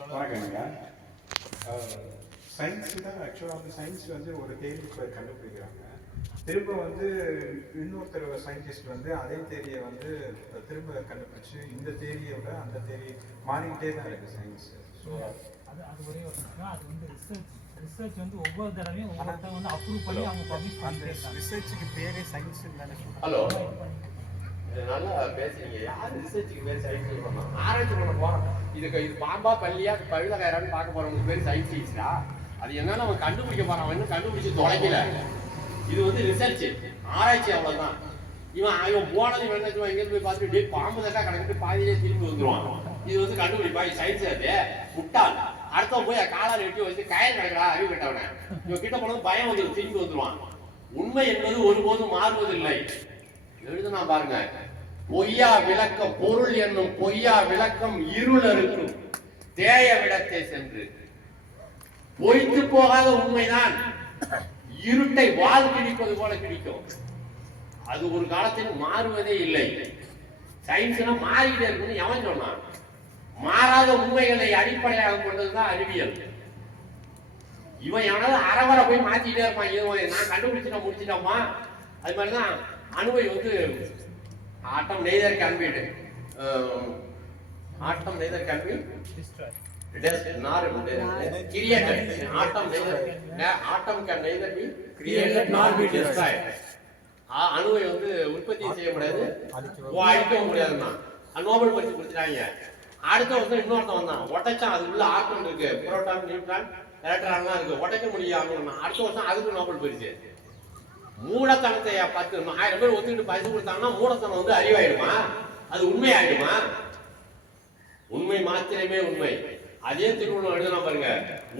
வணக்கங்க சயின்ஸ் தான் ஆக்சுவலாக வந்து சயின்ஸ் வந்து ஒரு தேதி இப்போ கண்டுபிடிக்கிறாங்க. திரும்ப வந்து இன்னொருத்தர் சயின்டிஸ்ட் வந்து அதே தேதியை வந்து திரும்ப கண்டுபிடிச்சு இந்த தேதியை விட அந்த தேதி மாறிக்கிட்டே தான் இருக்கு சயின்ஸ் ஸோ அது அது ஒரே அது வந்து ரிசர்ச் ரிசர்ச் வந்து ஒவ்வொரு தடவையும் ஒவ்வொருத்தவங்க வந்து அப்ரூவ் பண்ணி அவங்க பப்ளிஷ் அந்த ரிசர்ச்சுக்கு பேரே சயின்ஸ் தானே ஹலோ நல்லா பேசுறீங்க. யார் ரிசர்ச்சுக்கு பேர் சயின்ஸ் பண்ணோம் ஆராய்ச்சி பண்ண போறோம். இதுக்கு இது பாம்பா பள்ளியா கழுதகாரான்னு பார்க்க போறவங்க பேர் சயின்டிஸ்டா அது என்னன்னு அவன் கண்டுபிடிக்க போறான். அவன் இன்னும் கண்டுபிடிச்சு தொலைக்கல. இது வந்து ரிசர்ச் ஆராய்ச்சி அவ்வளவுதான். இவன் இவன் போனது இவன் என்ன செய்வான், போய் பார்த்துட்டு பாம்பு தட்டா கிடக்கிட்டு பாதியிலே திரும்பி வந்துருவான். இது வந்து கண்டுபிடிப்பா. இது சயின்ஸ் அது. முட்டாள். அடுத்த போய் காலால் வெட்டி வச்சு கயல் கிடக்கடா அறிவு கட்டவன. இவன் கிட்ட போனது பயம் வந்துடும் திரும்பி வந்துருவான். உண்மை என்பது ஒருபோதும் மாறுவதில்லை. எழுதுனா பாருங்க. பொய்யா விளக்க பொருள் என்னும் பொய்யா விளக்கம் இருள் அறுக்கும். தேய விடத்தை சென்று. பொய்த்து போகாத உண்மைதான். இருட்டை வால் கிடிப்பது போல கிடிக்கும். அது ஒரு காலத்தில் மாறுவதே இல்லை. சயின்ஸ்னா மாறிக்கிட்டே இருக்குன்னு எவன் சொன்னான்? மாறாத உண்மைகளை அடிப்படையாக கொண்டதுதான் அறிவியல். இவன் எவனாவது அறவரை போய் மாத்திட்டே இருப்பான். இவன் நான் கண்டுபிடிச்சிட்டேன் முடிச்சிட்டோமா? அது மாதிரிதான் அணுவை வந்து ஆட்டம் நெய்தர் கன்வீடு ஆட்டம் நெய்தர் ஆ- அணுவை வந்து உற்பத்தி செய்ய முடியாது. அழிக்கவும் முடியாதுன்னா நோபல் பரிசு கொடுத்துட்டாங்க. அடுத்த வருஷம் இன்னொருத்தன் வந்தான். உடைச்சான் அது உள்ள ஆட்டம் இருக்கு. புரோட்டான் நியூட்ரான் எலக்ட்ரான்லாம் இருக்கு. உடைக்க முடியாது அடுத்த வருஷம் அதுக்கு நோபல் பரிசு. மூடத்தனத்தை பத்து ஆயிரம் பேர் ஒத்துக்கிட்டு பரிசு கொடுத்தாங்கன்னா மூடத்தனம் வந்து அறிவாயிடுமா? அது உண்மையாயிடுமா? உண்மை மாத்திரமே உண்மை. அதே திருமணம் எழுதலாம் பாருங்க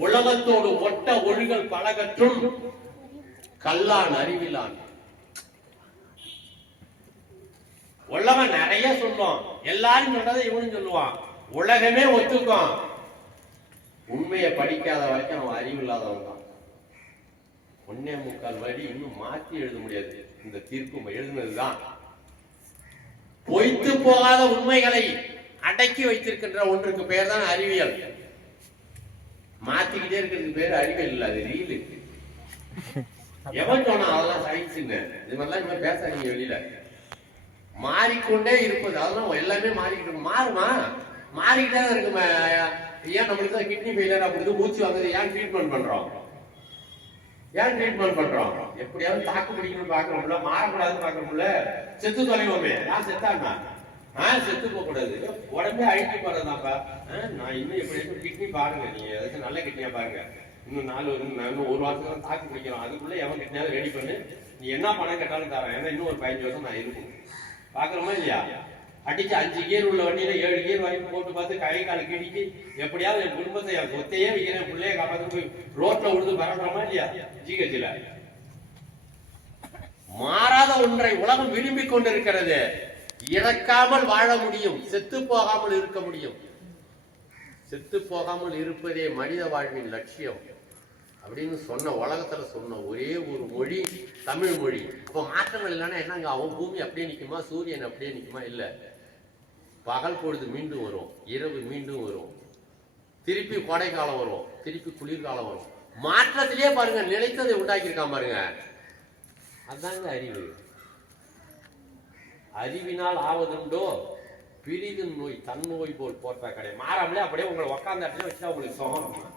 உலகத்தோடு ஒட்ட ஒழுகல் பலகற்றும் கல்லான் அறிவிலான். உலகம் நிறைய சொல்லும் எல்லாரும் சொல்றதை இவனும் சொல்லுவான். உலகமே ஒத்துக்கும். உண்மையை படிக்காத வரைக்கும் அவன் அறிவில்லாதவன் தான். ஒன்னே முக்கால் வரி இன்னும் மாத்தி எழுத முடியாது. இந்த தீர்ப்பு எழுதுனதுதான். பொய்த்து போகாத உண்மைகளை அடக்கி வைத்திருக்கின்ற ஒன்றுக்கு பெயர் தான் அறிவியல். மாத்திக்கிட்டே இருக்கிறதுக்கு பேர் அறிவியல் இல்ல அது ரீல் எவன் சொன்னா அதெல்லாம் சயின்ஸ் இது மாதிரிலாம் இவன் பேசாதீங்க வெளியில. மாறிக்கொண்டே இருப்பது அதெல்லாம் எல்லாமே மாறிக்கிட்டு மாறுமா? மாறிக்கிட்டே தான் இருக்குமே. ஏன் நம்மளுக்கு தான் கிட்னி ஃபெயிலியர் அப்படிது மூச்சு வாங்குது ஏன் ட்ரீட்மெண்ட் பண்றோம்? ஏன் ட்ரீட்மெண்ட் பண்றோம்? எப்படியாவது தாக்கு பிடிக்கணும்னு பாக்குறோம்ல மாறக்கூடாதுன்னு பாக்குறோம்ல செத்து தொலைவோமே. நான் செத்தாண்ணா ஆ செத்து போக கூடாது உடம்பே அழுக்கி போறதாப்பா நான் இன்னும் எப்படி கிட்னி பாருங்க நீங்க. ஏதாச்சும் நல்ல கிட்னியா பாருங்க. இன்னும் நாலு இன்னும் ஒரு வாரத்துக்கு தான் தாக்கு பிடிக்கிறோம் அதுக்குள்ள எவன் கிட்னியாவது ரெடி பண்ணு. நீ என்ன பணம் கேட்டாலும் தரேன். ஏன்னா இன்னும் ஒரு பதினஞ்சு வருஷம் நான் இருக்கும் பாக்குறோமா இல்லையா? அடிச்சு அஞ்சு கியர் உள்ள வண்டியில ஏழு கியர் வரைக்கும் போட்டு பார்த்து கை கால் கிடிக்கி எப்படியாவது என் குடும்பத்தை என் சொத்தையே வைக்கிறேன் பிள்ளைய காப்பாத்து போய் ரோட்ல விழுந்து பரப்புறோமா இல்லையா? ஜிஹெச்ல மாறாத ஒன்றை உலகம் விரும்பி கொண்டிருக்கிறது. இறக்காமல் வாழ முடியும் செத்து போகாமல் இருக்க முடியும். செத்து போகாமல் இருப்பதே மனித வாழ்வின் லட்சியம். அப்படின்னு சொன்ன உலகத்துல சொன்ன ஒரே ஒரு மொழி தமிழ் மொழி. அப்ப மாற்றங்கள் இல்லைன்னா என்னங்க அவன் பூமி அப்படியே நிற்குமா சூரியன் அப்படியே நிற்குமா இல்லை. பகல் பொழுது மீண்டும் வரும். இரவு மீண்டும் வரும். திருப்பி கோடைக்காலம் காலம் வரும். திருப்பி குளிர்காலம் வரும். மாற்றத்திலேயே பாருங்க நிலைத்ததை உண்டாக்கியிருக்கான் பாருங்க. அதாங்க அறிவு. அறிவினால் ஆவதுண்டோ? பிரிதும் நோய் தன் நோய் போல் போட்டா கிடையாது. மாறாமலே அப்படியே உங்களை உட்காந்த இடத்துல வச்சு உங்களுக்கு சுகம்.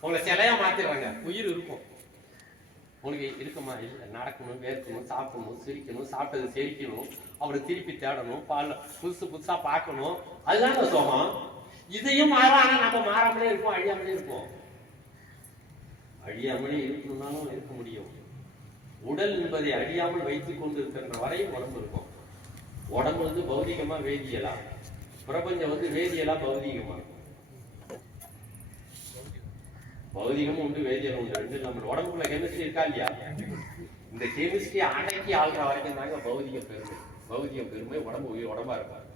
உங்களை சிலையா மாத்திடுறாங்க. உயிர் இருக்கும். உனக்கு இருக்குமா? இல்லை. நடக்கணும் வேர்க்கணும் சாப்பிடணும் சிரிக்கணும் சாப்பிட்டது செரிக்கணும் அவரை திருப்பி தேடணும் பால் புதுசு புதுசாக பார்க்கணும். அதுதாங்க சோகம் இதையும் மாறும் நம்ம மாறாமலே இருப்போம் அழியாமலே இருப்போம். அழியாமலே இருக்கணும்னாலும் இருக்க முடியும். உடல் என்பதை அழியாமல் வைத்துக் கொண்டு இருக்கின்ற வரையும் உடம்பு இருக்கும். உடம்பு வந்து பௌதிகமாக வேதியலா பிரபஞ்சம் வந்து வேதியலா பௌதிகமாக பௌதிகமும் உண்டு வேதியமும் உண்டு. ரெண்டு நம்ம உடம்புக்குள்ள கெமிஸ்ட்ரி இருக்கா இல்லையா? இந்த கெமிஸ்ட்ரி அடக்கி ஆள்ற வரைக்கும் தாங்க பௌதிக பெருமை. பௌதிக பெருமை உடம்பு உயிர் உடம்பா இருக்கும்.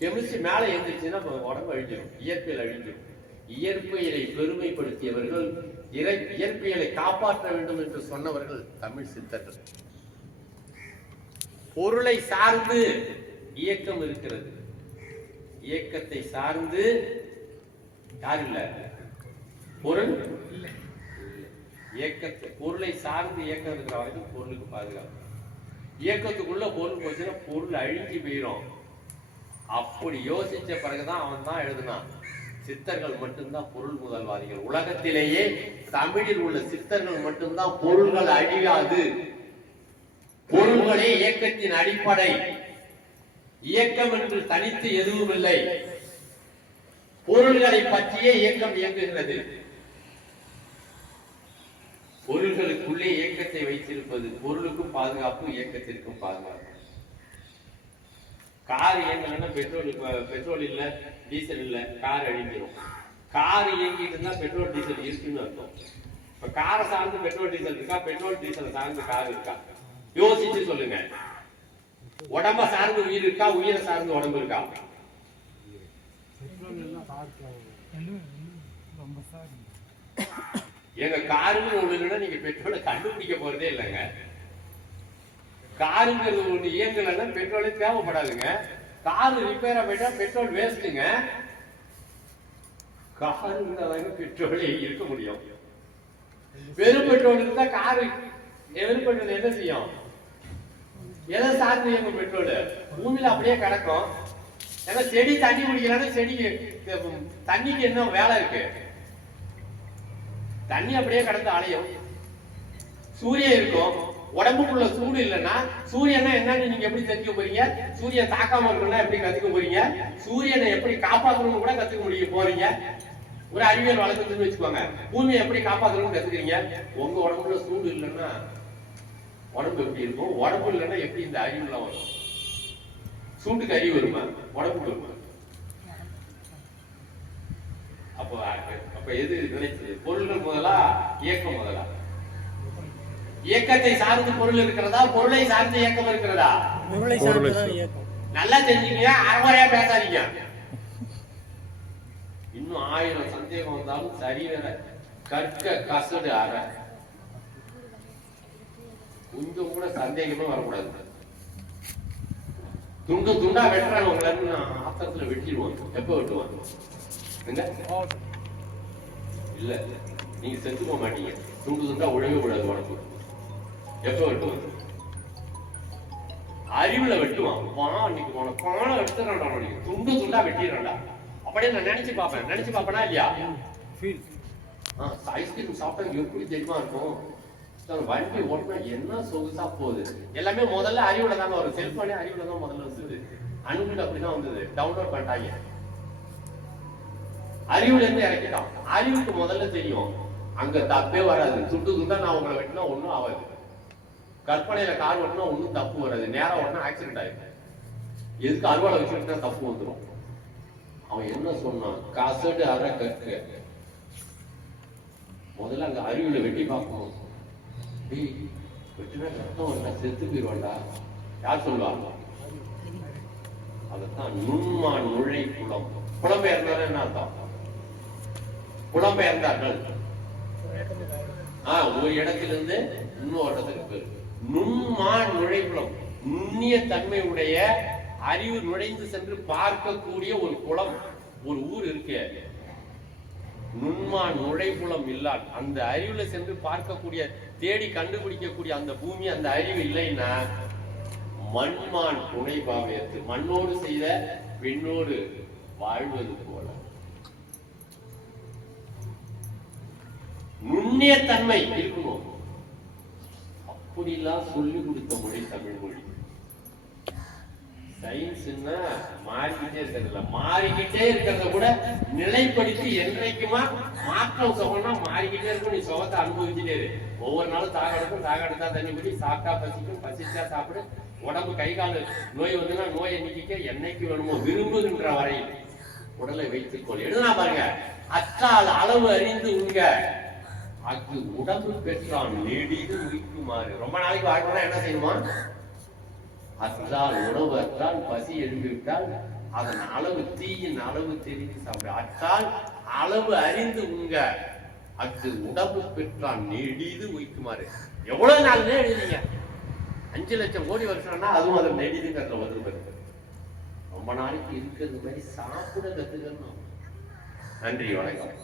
கெமிஸ்ட்ரி மேலே எழுந்துச்சுன்னா உடம்பு அழிஞ்சிடும் இயற்பியல் அழிஞ்சிடும் இயற்பியலை பெருமைப்படுத்தியவர்கள் இறை இயற்பியலை காப்பாற்ற வேண்டும் என்று சொன்னவர்கள் தமிழ் சித்தர்கள். பொருளை சார்ந்து இயக்கம் இருக்கிறது. இயக்கத்தை சார்ந்து யார் இல்லை? பொருள் இயக்கத்தை பொருளை சார்ந்து இயக்கம் இருக்கிற வரைக்கும் பொருளுக்கு பாதுகாப்பு. இயக்கத்துக்குள்ள பொருள் போச்சுன்னா பொருள் அழிஞ்சு போயிடும் அப்படி யோசிச்ச பிறகுதான் அவன் தான் எழுதினான். சித்தர்கள் மட்டும்தான் பொருள் முதல்வாதிகள். உலகத்திலேயே தமிழில் உள்ள சித்தர்கள் மட்டும்தான் பொருள்கள் அழியாது. பொருள்களே இயக்கத்தின் அடிப்படை. இயக்கம் என்று தனித்து எதுவும் இல்லை. பொருள்களை பற்றியே இயக்கம் இயங்குகிறது. பொருள்களுக்குள்ளே இயக்கத்தை வைத்திருப்பது பொருளுக்கும் பாதுகாப்பு இயக்கத்திற்கும் பாதுகாப்பு. கார் இயங்கலைன்னா பெட்ரோல் பெட்ரோல் இல்ல டீசல் இல்ல கார் அழிஞ்சிரும். கார் இயங்கிட்டு இருந்தா பெட்ரோல் டீசல் இருக்குன்னு அர்த்தம். இப்ப காரை சார்ந்து பெட்ரோல் டீசல் இருக்கா? பெட்ரோல் டீசல் சார்ந்து கார் இருக்கா? யோசிச்சு சொல்லுங்க. உடம்ப சார்ந்து உயிர் இருக்கா? உயிரை சார்ந்து உடம்பு இருக்கா? ரொம்ப சாரி. எங்க காருன்னு ஒண்ணு நீங்க பெட்ரோலை கண்டுபிடிக்க போறதே இல்லைங்க. காருங்கிறது ஒண்ணு இயங்கலன்னா பெட்ரோலே தேவைப்படாதுங்க. காரு ரிப்பேரா போயிட்டா பெட்ரோல் வேஸ்ட்டுங்க காருங்கிறதாங்க பெட்ரோலே இருக்க முடியும். வெறும் பெட்ரோல் இருந்தா காரு வெறும் பெட்ரோல் என்ன செய்யும்? எதை சார்ந்து இயங்கும் பெட்ரோல்? பூமியில அப்படியே கிடக்கும். ஏன்னா செடி தண்ணி குடிக்கலன்னா செடி தண்ணிக்கு என்ன வேலை இருக்கு? தண்ணி அப்படியே கடந்து அலையும் சூரியன் இருக்கும் உடம்புக்குள்ள சூடு இல்லைன்னா சூரியனா என்னன்னு நீங்க எப்படி தெரிஞ்சுக்க போறீங்க? சூரியன் தாக்காம இருக்கணும்னா எப்படி கத்துக்க போறீங்க? சூரியனை எப்படி காப்பாற்றணும்னு கூட கத்துக்க முடியும். போறீங்க. ஒரு அறிவியல் வளர்க்குதுன்னு வச்சுக்கோங்க. பூமியை எப்படி காப்பாற்றணும்னு கத்துக்கிறீங்க? உங்க உடம்புல சூடு இல்லைன்னா உடம்பு எப்படி இருக்கும்? உடம்பு இல்லைன்னா எப்படி இந்த அறிவுலாம் வரும்? சூட்டுக்கு அறிவு வருமா? உடம்பு வருமா? அப்போ அப்ப எது நினைச்சது? பொருள்கள் முதலா? இயக்கம் முதலா? இயக்கத்தை சார்ந்து பொருள் இருக்கிறதா? பொருளை சார்ந்து இயக்கம் இருக்கிறதா? பொருளை இயக்கம். நல்லா தெரிஞ்சுக்கங்க. அறகுறையா பேசாதீங்க. இன்னும் ஆயிரம் சந்தேகம் வந்தாலும் சரி வேற. கற்க கசடு அற. கொஞ்சம் கூட சந்தேகமே வரக்கூடாது. துண்டு துண்டா வெட்டுறாங்க உங்களை ஆத்திரத்துல வெட்டிடுவோம் எப்ப வெட்டுவாங்க? என்ன? இல்ல நீங்க செத்து போக மாட்டீங்க. துண்டு துண்டா ஒழுங்க கூடாது உனக்கு. எப்ப வெட்டுவாங்க அறிவுல வெட்டுவான் வா இன்னைக்கு உனக்கு காண எடுத்துறான்டா உனக்கு துண்டு துண்டா வெட்டிடுறான்டா. அப்படியே நான் நினைச்சு பார்ப்பேன். நினைச்சு பார்ப்பேனா இல்லையா? ஃபீல் ஐஸ்கிரீம் சாப்பிட்டா எப்படி தெரியுமா இருக்கும்? வண்டி ஓட்டினா என்ன சொகுசா போகுது? எல்லாமே முதல்ல அறிவுல தாங்க வரும். செல்போனே அறிவுல தான் முதல்ல வந்தது. அணுகுண்டு அப்படிதான் வந்தது. டவுன்லோட் பண்ணிட்டாங்க. அறிவுல இருந்து இறக்கிட்டான். அறிவுக்கு முதல்ல தெரியும். அங்க தப்பே வராது. சுட்டு சுண்டா நான் உங்களை வெட்டினா ஒண்ணும் ஆகாது கற்பனையில கார் ஓட்டினா ஒண்ணும் தப்பு வராது. நேரம் ஓட்டினா ஆக்சிடென்ட் ஆயிடும். எதுக்கு அறுவாலை வச்சுக்கிட்டா தப்பு வந்துடும் அவன் என்ன சொன்னான்? காசட்டு அற கற்க. முதல்ல அங்க அறிவுல வெட்டி பார்க்கணும். டேய் வெட்டினா ரத்தம் வரல செத்து போயிடுவான்டா யார் சொல்லுவாங்க அதைத்தான் நுண்மான் நுழை குளம் புலம்பெயர்ந்தாலும் என்ன அர்த்தம்? புலம்பெயர்ந்தார்கள். ஆஹ் ஒரு இடத்திலிருந்து இன்னொரு இடத்துக்கு போயிரு. நுண்மான் நுழைப்புலம் நுண்ணிய தன்மை உடைய அறிவு நுழைந்து சென்று பார்க்கக்கூடிய ஒரு குளம் ஒரு ஊர் இருக்கு. நுண்மான் நுழைப்புலம் இல்லால் அந்த அறிவுல சென்று பார்க்கக்கூடிய தேடி கண்டுபிடிக்கக்கூடிய அந்த பூமி அந்த அறிவு இல்லைன்னா மண்மான் துணை பாவியத்து மண்ணோடு செய்த பெண்ணோடு வாழ்வது போல. நுண்ணிய தன்மை இருக்கணும் அப்படிலாம் சொல்லி கொடுத்த மொழி தமிழ் மொழி. சயின்ஸ்னா மாறிக்கிட்டே இருக்கிறதுல மாறிக்கிட்டே இருக்கிறத கூட நிலைப்படுத்தி என்றைக்குமா மாற்றம் சுகம்னா மாறிக்கிட்டே இருக்கும். நீ சுகத்தை அனுபவிச்சுட்டே இரு. ஒவ்வொரு நாளும் தாக எடுக்கும் தாக எடுத்தா தண்ணி குடி சாப்பிட்டா பசிக்கும் பசிச்சா சாப்பிடு. உடம்பு கை கால் நோய் வந்துன்னா நோயை நீக்கிக்க என்னைக்கு வேணுமோ விரும்புகின்ற வரையில் உடலை வைத்துக் கொள் எழுதுனா பாருங்க அற்றால் அளவு அறிந்து உங்க அது உடம்பு பெற்றான் நெடிது உயிக்குமாறு ரொம்ப நாளைக்கு வாழ்க்கை என்ன செய்யுமா அத்தால் உணவு அத்தால் பசி எழுந்துவிட்டால் அதன் அளவு தீயின் அளவு தெரிந்து சாப்பிடு. அத்தால் அளவு அறிந்து உங்க அது உடம்பு பெற்றான் நெடிது உயிக்குமாறு எவ்வளவு நாள்னே எழுதிங்க அஞ்சு லட்சம் கோடி வருஷம்னா அதுவும் அதை நெடிதுங்கிறத வந்து வருது. ரொம்ப நாளைக்கு இருக்கிறது மாதிரி சாப்பிட கத்துக்கணும். நன்றி வணக்கம்.